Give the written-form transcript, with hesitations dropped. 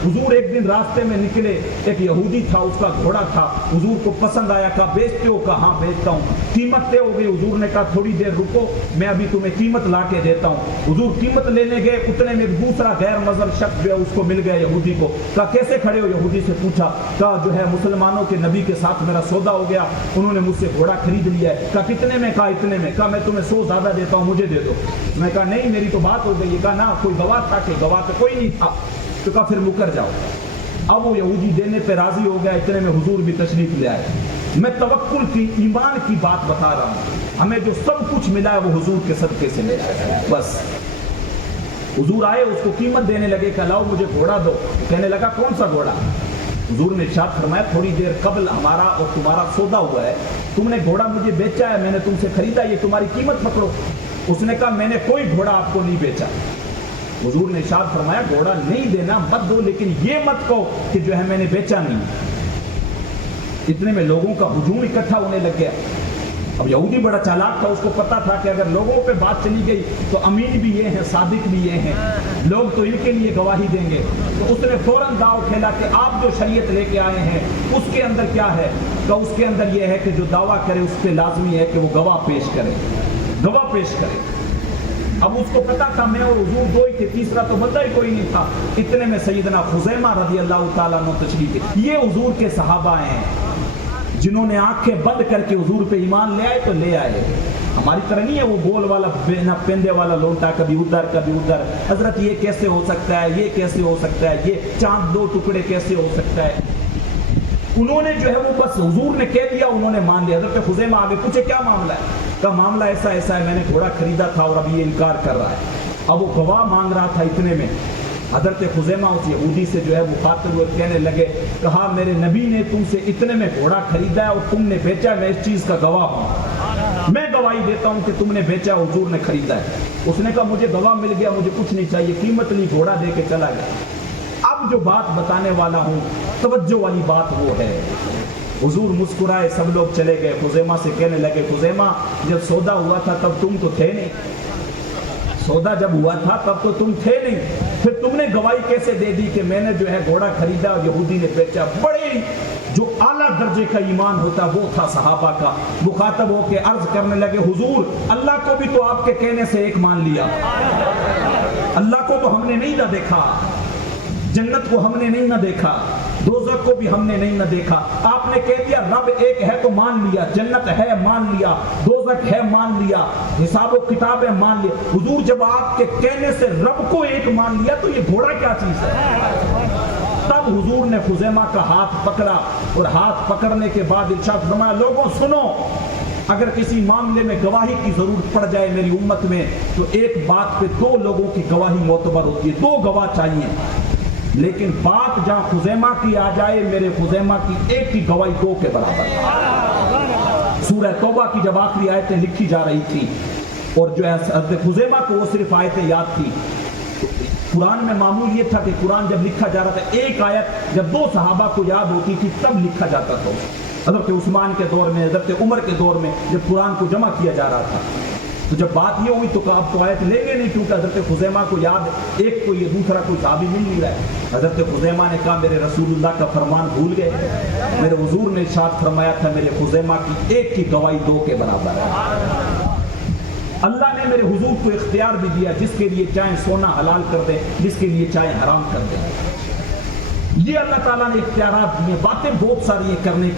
हुजूर एक दिन रास्ते में निकले, एक यहूदी था, उसका घोड़ा था, हुजूर को पसंद आया, कहा बेचते हो? कहा हाँ बेचता हूँ। कीमत तय हो गई, हुजूर ने कहा थोड़ी देर रुको, मैं अभी तुम्हें कीमत ला के देता हूँ। हुजूर कीमत लेने गए, उतने में दूसरा गैर मजहब शख्स जो है उसको मिल गया यहूदी को। कहा कैसे खड़े हो? यहूदी से पूछा। कहा जो है मुसलमानों के नबी के साथ मेरा सौदा हो गया, उन्होंने मुझसे घोड़ा खरीद लिया है। कहा कितने में? कहा इतने में। कहा मैं तुम्हें 100 ज्यादा देता हूँ, मुझे दे दो। मैं कहा नहीं मेरी तो बात हो गई। कहा ना कोई गवाह था कि? गवाह तो कोई नहीं था। तो कहा फिर मुकर जाओ। अब वो यहूदी देने पे राजी हो गया, इतने में हुजूर भी तशरीफ ले आए। मैं तवक्कुल की, ईमान की बात बता रहा हूँ, हमें जो सब कुछ मिला है वो हुजूर के सदके से मिला है। बस हुजूर आए, उसको कीमत देने लगे, कहा लाओ मुझे घोड़ा दो। कहने लगा कौन सा घोड़ा? हुजूर ने इरशाद फरमाया थोड़ी देर कबल हमारा और तुम्हारा सौदा हुआ है, तुमने घोड़ा मुझे बेचा है, मैंने तुमसे खरीदा, ये तुम्हारी कीमत पकड़ो। उसने कहा मैंने कोई घोड़ा आपको नहीं बेचा। हुजूर ने इरशाद फरमाया घोड़ा नहीं देना मत दो, लेकिन ये मत कहो कि जो है मैंने बेचा नहीं। इतने में लोगों का हुजूम इकट्ठा होने लग गया। अब यहूदी बड़ा चालाक था, उसको पता था कि अगर लोगों पे बात चली गई तो अमीन भी ये हैं, सादिक भी ये हैं, लोग तो इनके लिए गवाही देंगे। तो उसने फौरन दाव खेला कि आप जो शरीयत लेके आए हैं उसके अंदर क्या है? तो उसके अंदर यह है कि जो दावा करे उस पर लाजमी है कि वो गवाह पेश करे, गवाह पेश करे। अब उसको पता था मैं और हुजूर दो ही थे, तीसरा तो बंदा ही कोई नहीं था। इतने में सैयदना खुज़ैमा रज़ी अल्लाह ताला अन्हु तशरीफ थे। ये हुजूर के सहाबा हैं जिन्होंने आंखें बंद करके हुजूर पे ईमान ले आए तो ले आए। हमारी तरह नहीं है वो गोल वाला पेंदे वाला लोटा, कभी उधर कभी उधर। हजरत ये कैसे हो सकता है, ये कैसे हो सकता है, ये चांद 2 टुकड़े कैसे हो सकता है। उन्होंने जो है वो बस हुजूर ने कह दिया, उन्होंने मान लिया। हजरत खुज़ैमा आगे पूछे क्या मामला है? का मामला ऐसा ऐसा है, मैंने घोड़ा खरीदा था और अभी ये इनकार कर रहा है। अब वो गवाह मांग रहा था। इतने में हजरत खुज़ैमा उस यहूदी से जो है मुखातिब हुए, कहने लगे, कहा मेरे नबी ने तुमसे इतने में घोड़ा खरीदा है और तुमने बेचा है, मैं इस चीज का गवाह हूं, मैं गवाही देता हूं कि तुमने बेचा, हुजूर ने खरीदा है। उसने कहा मुझे गवाह मिल गया, मुझे कुछ नहीं चाहिए, कीमत ली, घोड़ा दे के चला गया। अब जो बात बताने वाला हूं, तवज्जो वाली बात वो है। हुजूर मुस्कुराए, सब लोग चले गए। खुज़ैमा से कहने लगे, खुज़ैमा जब सौदा हुआ था तब तुम तो थे नहीं, सौदा जब हुआ था तब तो तुम थे नहीं, फिर तुमने गवाही कैसे दे दी कि मैंने जो है घोड़ा खरीदा और यहूदी ने बेचा? बड़े जो आला दर्जे का ईमान होता वो था सहाबा का। मुखातब होके अर्ज करने लगे, हुजूर अल्लाह को भी तो आपके कहने से एक मान लिया, अल्लाह को तो हमने नहीं ना देखा, जन्नत को हमने नहीं ना देखा, दोज़ख को भी हमने नहीं ना देखा। आपने कह दिया रब एक है तो मान लिया, जन्नत है मान लिया, दोज़ख है मान लिया, हिसाब और किताब है मान लिया। हुजूर जब आपके कहने से रब को एक मान लिया तो ये घोड़ा क्या चीज है? तब हुजूर ने खुज़ैमा का हाथ पकड़ा और हाथ पकड़ने के बाद इरशाद फरमाया, लोगों सुनो, अगर किसी मामले में गवाही की जरूरत पड़ जाए मेरी उम्मत में तो एक बात पे 2 लोगों की गवाही मोतबर होती है, 2 गवाह चाहिए। लेकिन बात जहां खुज़ैमा की आ जाए, मेरे खुज़ैमा की एक की गवाही 2 के बराबर। सूरह तौबा की जब आखिरी आयतें लिखी जा रही थी और जो है खुज़ैमा को वो सिर्फ आयतें याद थी, कुरान में मामूल ये था कि कुरान जब लिखा जा रहा था, एक आयत जब 2 सहाबा को याद होती थी तब लिखा जाता था। हज़रत उस्मान के दौर में, हज़रत उमर के दौर में जब कुरान को जमा किया जा रहा था, तो जब बात ये हुई तो आप तो आयत लेंगे नहीं, क्योंकि हज़रत खुज़ैमा को याद, एक तो ये दूसरा कोई साहबी मिल नहीं रहा है। हज़रत खुज़ैमा ने कहा मेरे रसूलुल्लाह का फरमान भूल गए, मेरे हुजूर ने इरशाद फरमाया था मेरे खुज़ैमा की एक की गवाही 2 के बराबर है। अल्लाह ने मेरे हुजूर को इख्तियार भी दिया, जिसके लिए चाहे सोना हलाल कर दे, जिसके लिए चाहे हराम कर दे। ये अल्लाह ताला ने इख्तियारात दिए, बातें बहुत सारी करने की।